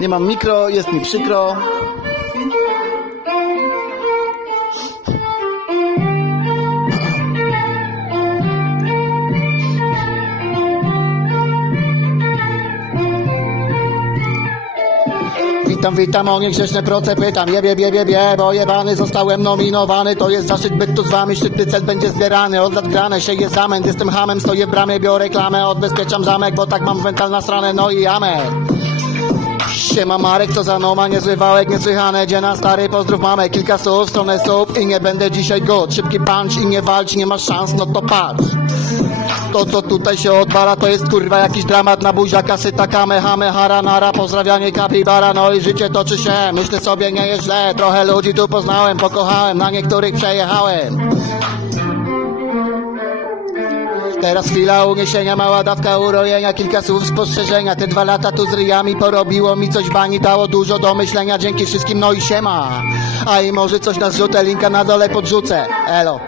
Nie mam mikro, jest mi przykro. Witam, witam, o niegrzeczne proce pytam, jebie, bie, bie, bie, bo jebany zostałem nominowany, to jest zaszczyt byt tu z wami, szczytny cel będzie zbierany, od lat grane, sieje zamęt, jestem hamem, stoję w bramie, biorę klamę, odbezpieczam zamek, bo tak mam mental na stronę, no i amen. Siema Marek, co za noma, niezły wałek, niesłychane, dziena stary, pozdrów mamę, kilka słów, stronę stóp i nie będę dzisiaj god, szybki punch i nie walcz, nie masz szans, no to patrz. To co tutaj się odwala to jest kurwa jakiś dramat na buziaka syta kame hame haranara pozdrawianie kapibara no i życie toczy się. Myślę sobie nie jest źle trochę ludzi tu poznałem pokochałem na niektórych przejechałem Teraz chwila uniesienia, mała dawka urojenia, kilka słów spostrzeżenia. Te dwa lata tu z ryjami porobiło mi coś bani, dało dużo do myślenia, dzięki wszystkim, no i siema. A i może coś na zrzutę, linka na dole podrzucę. Elo.